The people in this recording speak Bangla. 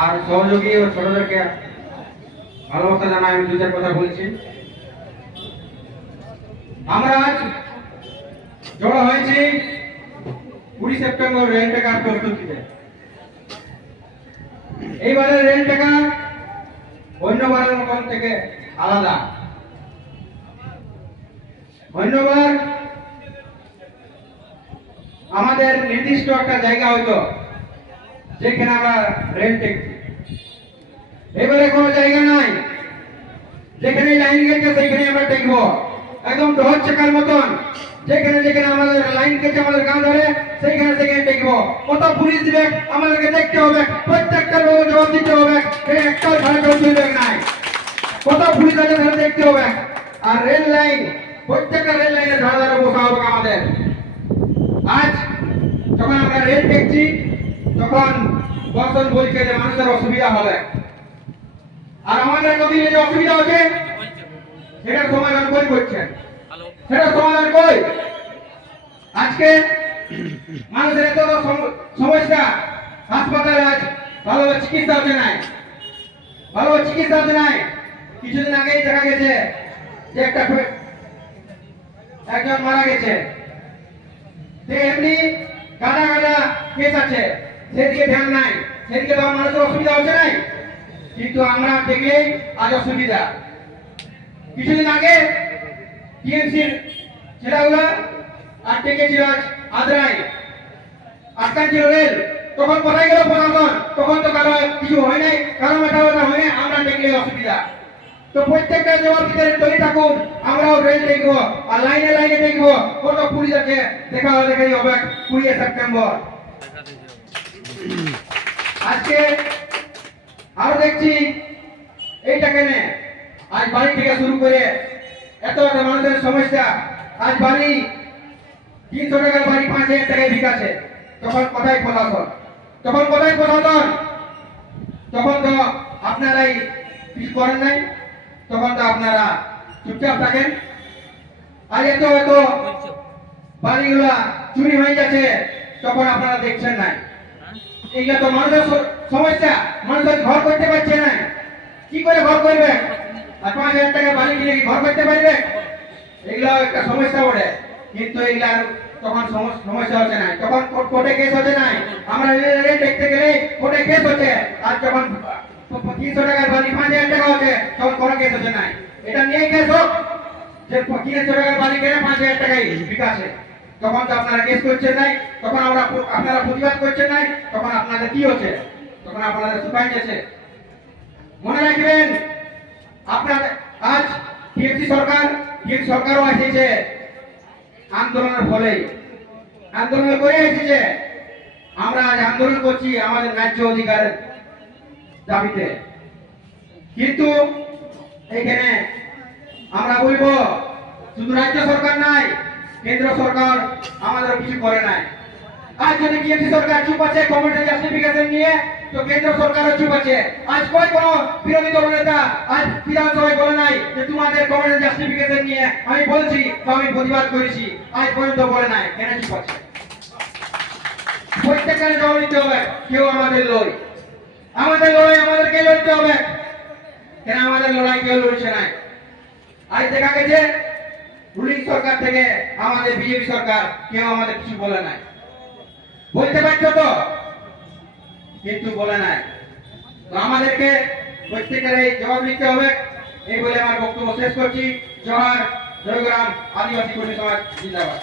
আর সহযোগী ও ছোটদেরকে ভালোবাসা জানাই আমি দু কথা বলছি। আমরা আজ জড়ো হয়েছি কুড়ি সেপ্টেম্বর রেল টেকার প্রস্তুতিতে। এইবারে রেল টেকা অন্যবারের মতন থেকে আলাদা। অন্যবার আমাদের নির্দিষ্ট একটা জায়গা হইতো যেখানে আমরা রেল টেকছি এবারে কোনো জায়গা নাই। যেখানে লাইন গেছে, সেইখানে আমরা টেকবো একদম ডহর চাকার মতন। যেখানে যেখানে আমাদের লাইন গেছে, আমাদের গাঁ ধরে, সেইখানে সেখানে টেকবো কত পুলিশ দিবে, আমাদেরকে দেখতে হবে। প্রত্যেকটার বাবু জবাব দিতে হবে। একটাও ছাড়া কেউ চলবে নাই। কত পুলিশ আছে সেটা দেখতে হবে। আর রেল লাইন প্রত্যেকটা রেল লাইনে ধারে ধারে বসা হবে আমাদের। আজ যখন আমরা রেল দেখছি তখন বর্তন বলছে যে মানুষের অসুবিধা হবে আর আমাদের নদীর যে অসুবিধা হচ্ছে সেটার সমাধান কই করছেন? সেটা সমাধান কই? আজকে মানুষের এত সমস্যা হাসপাতালে আজ ভালোভাবে চিকিৎসা হচ্ছে নাই। ভালোভাবে চিকিৎসা হচ্ছে নাই। কিছুদিন আগেই দেখা গেছে যে একটা একজন মারা গেছে। এমনি গাদা গাদা কেস আছে। সেদিকে ধ্যান নাই, সেদিকে বা মানুষের অসুবিধা হচ্ছে নাই। কিন্তু আমরা দেখলেই আজ অসুবিধা। কিছুদিন আগে টিএমসির ছেলেগুলা আর টেকেছিল আজ আদ্রাই। আটকাচ্ছিল রেল। তখন কোথায় গেল প্রশাসন? তখন তো কারও কিছু হয় নাই, কারও মাথা ব্যথা হয় নাই, আমরা দেখলে অসুবিধা। তো প্রত্যেকটা জবাব দিতে তৈরি থাকুন, আমরাও রেল দেখব আর লাইনে লাইনে দেখব। কত পুলিশ আছে, দেখা হলে দেখাই হবে কুড়ি সেপ্টেম্বর আজকে আরও দেখছি এইটা কেনে? আজ বাড়ি থেকে শুরু করে এত এত মানুষের সমস্যা। আজ বাড়ি তিনশো টাকার বাড়ি পাঁচ হাজার টাকায় বিকাছে তখন কোথায় প্রশাসন। তখন কোথায় প্রশাসন। তখন তো আপনারাই কিছু করেন নাই। তখন তো আপনারা চুপচাপ থাকেন। আর এত এত বাড়িগুলা চুরি হয়ে যাচ্ছে। তখন আপনারা দেখছেন নাই। এইগুলা তো মানুষের সমস্যা। মানুষের ঘর করতে পারছে না। কি করে ঘর করবে? আর পাঁচ হাজার টাকা বাড়ি কিনে ঘর করতে পারবে? এগুলো একটা সমস্যা বটে। কিন্তু এগুলা তখন সম- সমস্যা হচ্ছে না। তখন কোর্ট- কেস হচ্ছে না। আমরা দেখতে গেলে কোর্টে কেস হচ্ছে। আর যখন তিনশো টাকার বাড়ি পাঁচ হাজার টাকা হচ্ছে, তখন কোনো কেস হচ্ছে না। এটা নিয়ে কেস হোক। যে তিনশো টাকার বাড়ি কেনে পাঁচ হাজার টাকায় বিকাশে। তখন তো আপনারা কেস করছেন নাই, তখন আমরা আপনারা প্রতিবাদ করছেন নাই, তখন আপনাদের কি হচ্ছে? তখন আপনাদের সুপাই গেছে মনে রাখবেন আপনার আজ টিএমসি সরকার টিএমসি সরকারও এসেছে আন্দোলনের ফলে। আন্দোলন করে এসেছে। আমরা আজ আন্দোলন করছি আমাদের ন্যায্য অধিকারের দাবিতে। কিন্তু এখানে আমরা বলব, শুধু রাজ্য সরকার নাই কেন্দ্র সরকার আমাদের কিছু করে নাই। আজ যদি টিএমসি সরকার চুপ আছে কমিউনিটি জাস্টিফিকেশন নিয়ে, তো কেন্দ্র সরকারও চুপ আছে। আজ কই কোন বিরোধী দল নেতা আজ বিধানসভায় বলে নাই যে তোমাদের কমিউনিটি জাস্টিফিকেশন নিয়ে আমি বলছি বা আমি প্রতিবাদ করেছি। আজ পর্যন্ত বলে নাই, কেন চুপ আছে? প্রত্যেকের জবাব দিতে হবে, কেউ আমাদের লড়াই। আমাদের লড়াই আমাদেরকে লড়তে হবে। কেন আমাদের লড়াই কেউ লড়ছে না? আজ দেখা গেছে রুলিং সরকার থেকে আমাদের বিজেপি সরকার কেউ আমাদের কিছু বলে নাই। বলতে পারছ তো? কিন্তু বলে নাই। তো আমাদেরকে প্রত্যেকের এই জবাব দিতে হবে, এই বলে আমার বক্তব্য শেষ করছি। জোহার, জয়গ্রাম, আদিবাসী কর্মী সমাজ, জিন্দাবাদ।